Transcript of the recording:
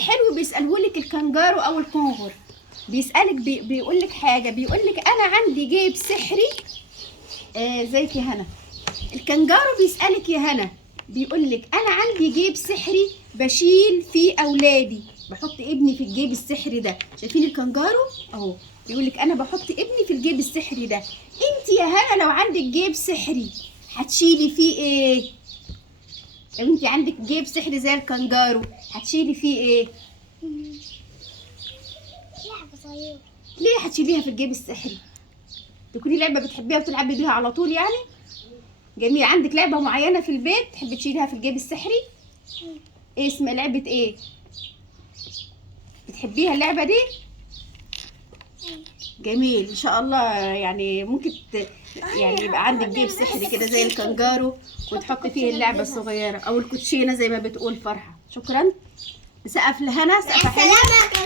حلو بيسأله لك الكنجارو او الكونغر، بيسألك بيقول لك حاجة، بيقول لك انا عندي جيب سحري. زيك يا هنا. الكنجارو بيسألك يا هنا، بيقول لك انا عندي جيب سحري بشيل فيه اولادي، بحط ابني في الجيب السحري ده. شايفين الكنجارو اهو بيقول لك انا بحط ابني في الجيب السحري ده. انت يا هنا لو عندك جيب سحري هتشيلي فيه ايه؟ لو انت عندك جيب سحري زي الكنجارو هتشيلي فيه ايه؟ لعبة صغيرة. ليه هتشيليها في الجيب السحري؟ تكوني لعبة بتحبيها وتلعبي بيها على طول يعني؟ جميل. عندك لعبة معينة في البيت تحبي تشيليها في الجيب السحري؟ ايه اسم لعبة ايه؟ بتحبيها اللعبة دي؟ جميل ان شاء الله. يعني ممكن يعني يبقى عندك جيب سحري كده زي الكنجارو وتحطي فيه اللعبة الصغيرة او الكوتشينة زي ما بتقول فرحة. شكرا. نسقف لهنا سقفة حلوة.